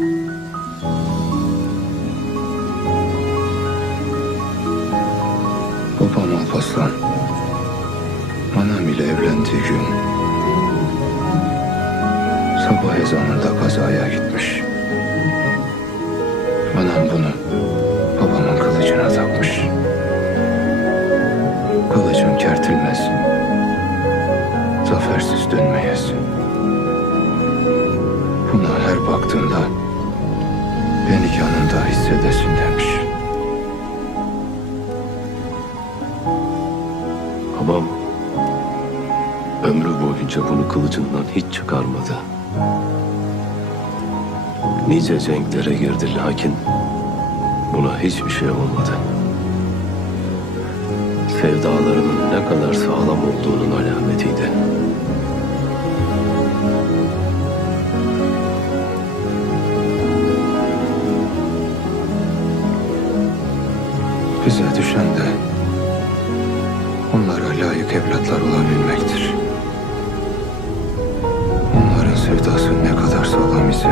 Babam Alpaslan. Anam ile evlendiği gün sabah ezanında kazaya gitmiş. Anam bunu babamın kılıcına takmış. Kılıcım kertilmez. Zafersiz dönmeyesin. Buna her baktığında yanında hissedesin demiş. Babam ömrü boyunca bunu kılıcından hiç çıkarmadı. Nice cenklere girdi lakin buna hiçbir şey olmadı. Sevdalarının ne kadar sağlam olduğunun alametiydi. Bize düşen de onlara layık evlatlar olabilmektir. Onların sevdası ne kadar sağlam ise